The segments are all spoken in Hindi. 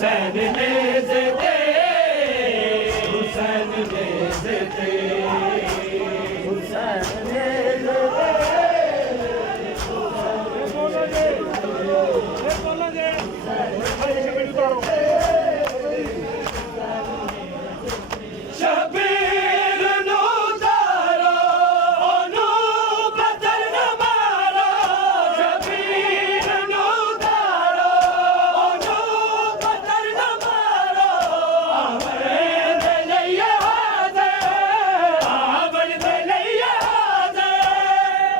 हुसैन ने ज़िदे हुसैन ने ज़िदे हुसैन ने शबीर नू तारो ओनू बदल न मारो शबीर नू तारो ओनू बदल न मारो आवण दे लइए हाज़िर आवण दे लइए हाज़िर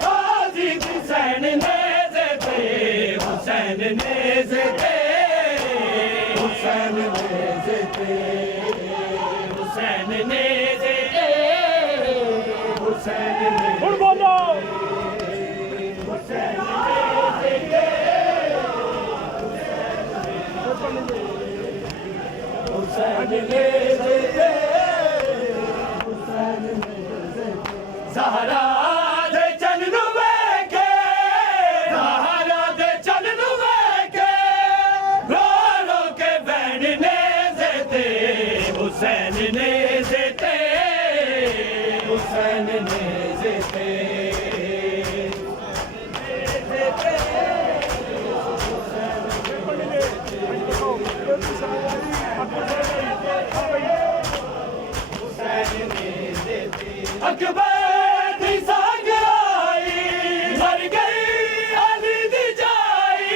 गाज़ी हुसैन ने ज़िदे हुसैन ने ज़िदे हुसैन ने ज़िदे हुसैन ने ज़िदे हुसैन ने हुन बोलो हुसैन ने ज़िदे हुसैन ने ज़िदे हुसैन ने ज़िदे ज़हरा दे चन्नू वेखे ज़हरा दे चन्नू वेखे रो रो के बैन ने ज़िदे हुसैन ने ज़िदे हुसैन ने ज़िदे अकबर दी सागराई मर गई अली दी जाई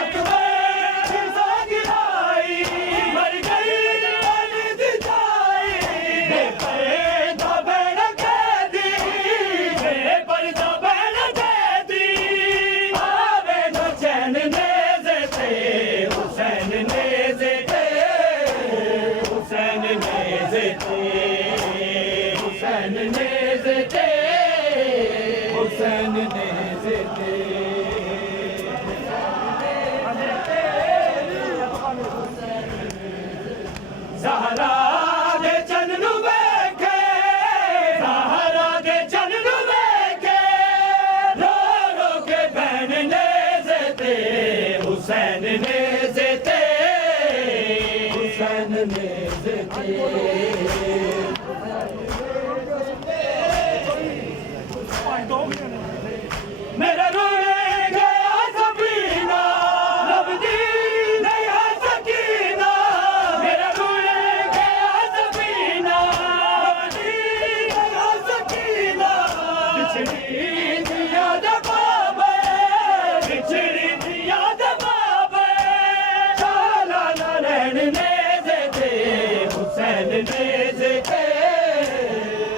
अकबर दी सागराई मर गई अली दी जाई बेपर्दा बैन कैदी बेपर्दा बैन कैदी आवे न चैन ने ज़िदे हुसैन ने ज़िदे हुसैन ने ज़िदे हुसैन ने ज़िदे हुसैन ने ज़िदे ज़हरा दे चन्नू वेखे ज़हरा दे चन्नू वेखे रो रो के बैन ने ज़िदे हुसैन ने ज़िदे हुसैन ने ज़िदे मेरा रोने गया सफीना नबदी नहीं है सकीना मेरा रोने गया सफीना नबदी नहीं है सकीना बिछड़ी दिया दबावे बिछड़ी दिया दबावे चाला ना रहन ने ज़िदे हुसैन ने ज़िदे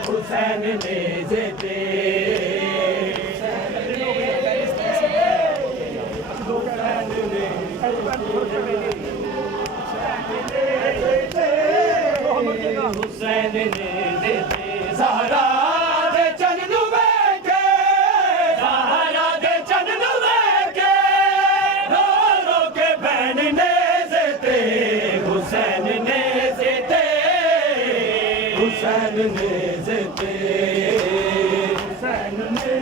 हुसैन ने ज़िदे हुसैन ने ज़िदे ज़हरा दे चन्नू वेखे ज़हरा दे चन्नू वेखे रो रो के बैन ने ज़िदे हुसैन ने ज़िदे हुसैन ने ज़िदे हुसैन ने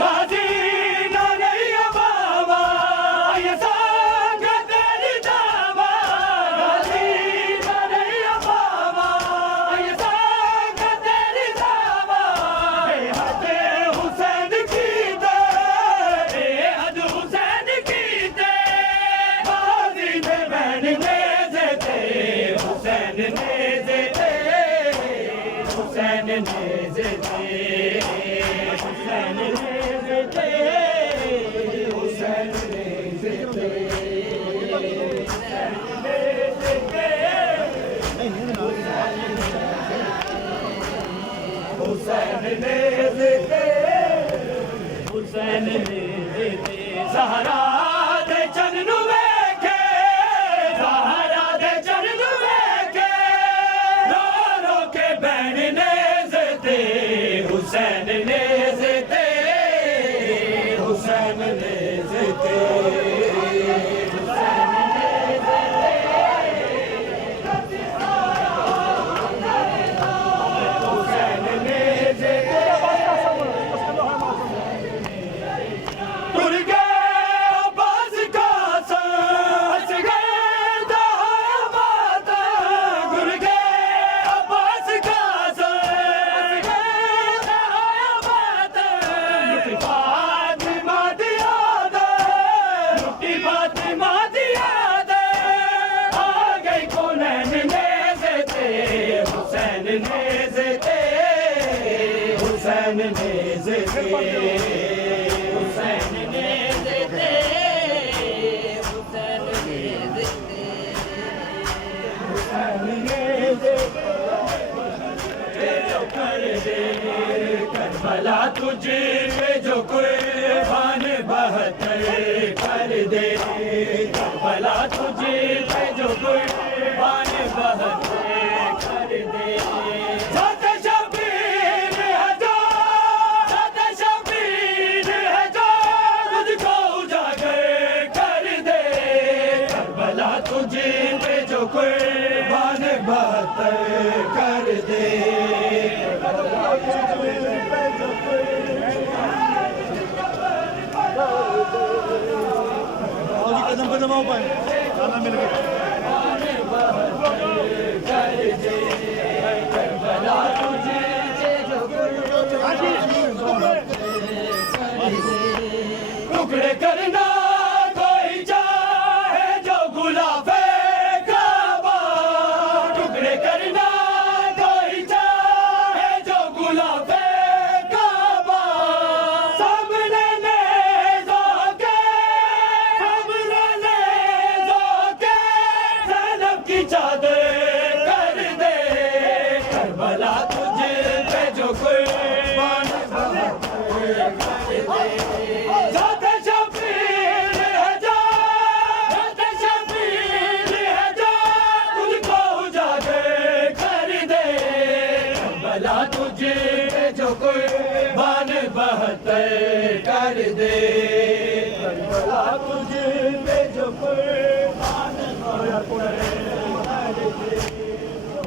गाज़ी ना नहीं बाबा ये संग तेरी दावा गाज़ी ना नहीं बाबा ये संग तेरी दावा बेहद हुसैन की दे बेहद हुसैन की दे गाज़ी ने बैन ने ज़िदे हुसैन ने ज़िदे हुसैन ने ज़िदे हुसैन ने ज़िदे हुसैन ने ज़िदे हुसैन ने ज़िदे हुसैन ने ज़िदे ज़हरा दे चन्नू वेखे ज़हरा दे चन्नू वेखे रो रो के बैन ने ज़िदे हुसैन ने ज़िदे हुसैन ने ज़िदे हुसैन हुसैन नेज़ के, हुसैन नेज़ के, हुसैन नेज़ के, हुसैन नेज़ के जो कर दे करबला तुझे पे जो कुर्बान 72 कर दे करबला तुझे पे जो कुर्बान 72 कर दे। ज़ात शबीर है जो, ज़ात शबीर है जो तुझको उजागर कर दे करबला तुझे पे जो कुर्बान 72 कर दे। कदम पे दबाओ पाए गाना मिल गया। टुकड़े करना कोई चाहे जो गुलाबे काबा, टुकड़े करना कोई चाहे जो गुलाबे काबा, सामने नेज़ों के, सामने नेज़ों के ज़ैनब की चादर कर दे करबला तुझे पे जो कुर्बान 72 कर दे। ज़ात शबीर है जो, ज़ात शबीर है जो तुझको उजागर कर दे करबला तुझे पे जो कुर्बान 72 कर दे करबला तुझे पे जो कुर्बान 72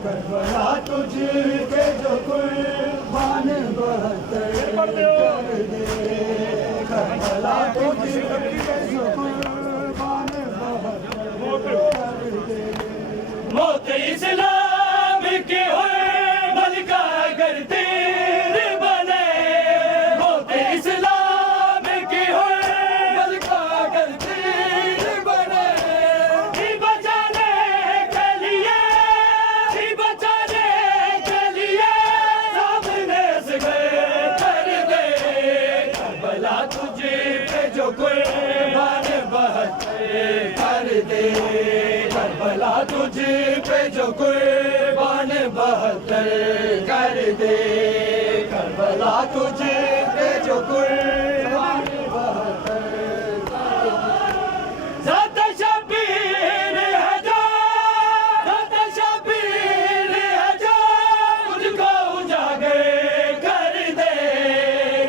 करबला तुझे पे जो कुर्बान 72 कर दे करबला तुझे पे जो कुर्बान 72 कर दे। मौत इस्लाम की हुर्मत का अगर तीर बने, मौत इस्लाम की हुर्मत का अगर तीर बने, ही बचाने के लिए, ही बचाने के लिए सामने से कर दे करबला तुझे पे जो कुर्बान 72 कर दे करबला तुझे पे जो कुर्बान 72 कर दे करबला तुझे पे जो कुर्बान 72 कर दे। ज़ात शबीर है जो, ज़ात शबीर है जो तुझको उजागर कर दे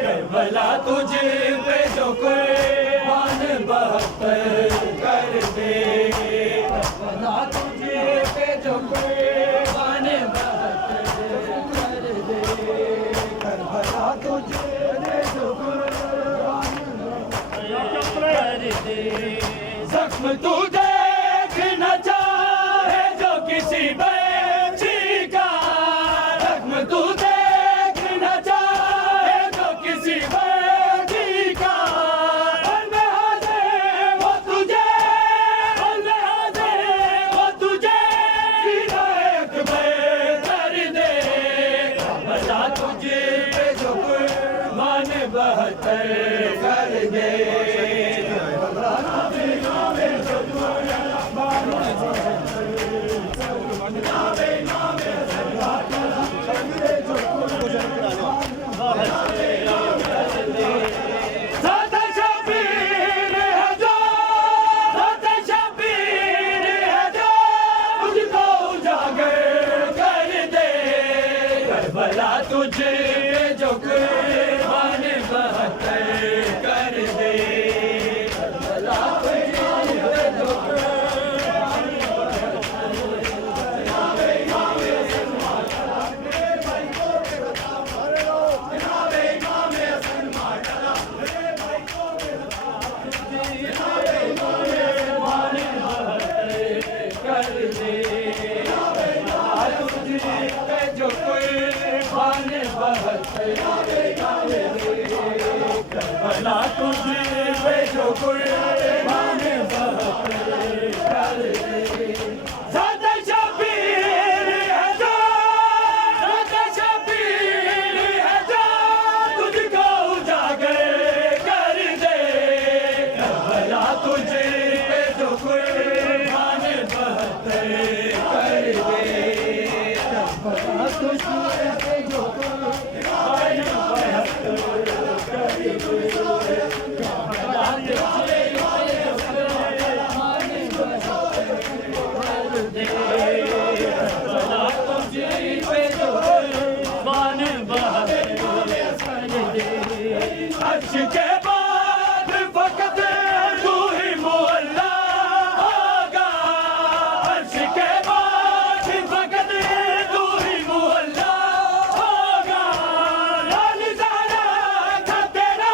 करबला तुझे पे जो कुर्बान 72 कर दे करबला तुझे पे जो कुर्बान 72 कर दे करबला तुझे पे जो कुर्बान 72 कर दे। ज़ख्म तू देखना चाहे जो किसी बच्ची का, ज़ख्म तू देखना चाहे जो किसी बच्ची का, वो तुझे, वो तुझे सीधा एक कर दे करबला तुझे पे जो कुर्बान 72 कर दे ज़ात शबीर है जो, ज़ात शबीर है जो तुझको उजागर कर दे करबला तुझे जो कुर्बान 72 कर दे करबला तुझे जो कर दे जो कुर्बान 72 करबला तुझे जो कुर्बान 72 कर दे। ज़ात शबीर है जो, ज़ात शबीर है जो अर्श के बाद फकत तू ही मुअल्ला होगा अर्श के बाद फकत तू ही मुअल्ला होगा लाल ज़ारा था तेरा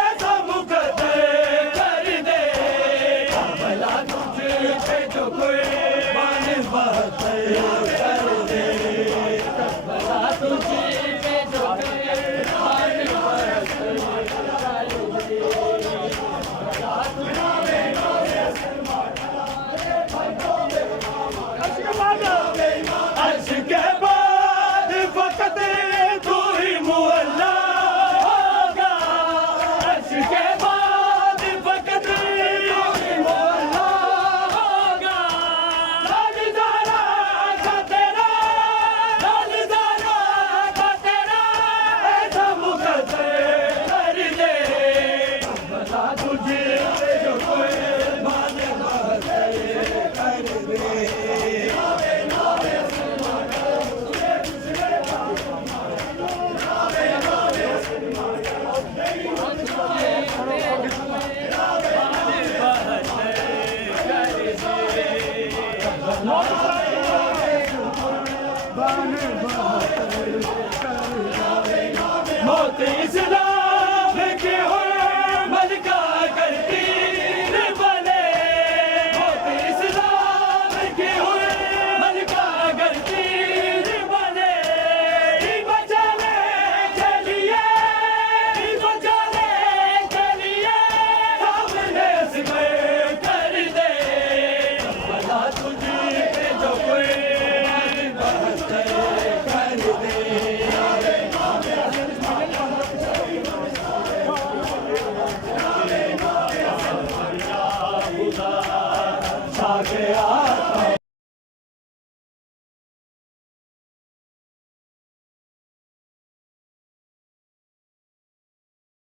ऐसा मुकद्दर कर दे भला तुझ पे जो कोई बाने बहते कर दे भला तुझ पे जो कोई बाने बहते अर्श के बाद फकत तू ही मुअल्ला होगा अर्श के बाद फकत तू ही मुअल्ला होगा लाल ज़ारा का तेरा ऐसा मुकद्दर कर दे भला तुझे जो कोई बाने बहते कर दे मौत इस्लाम की हुर्मत का करती बने मौत इस्लाम की हुर्मत का करती बने बचाने के लिए सामने सिमर कर दे भला तुझे जो कोई बहते कर दे छा गया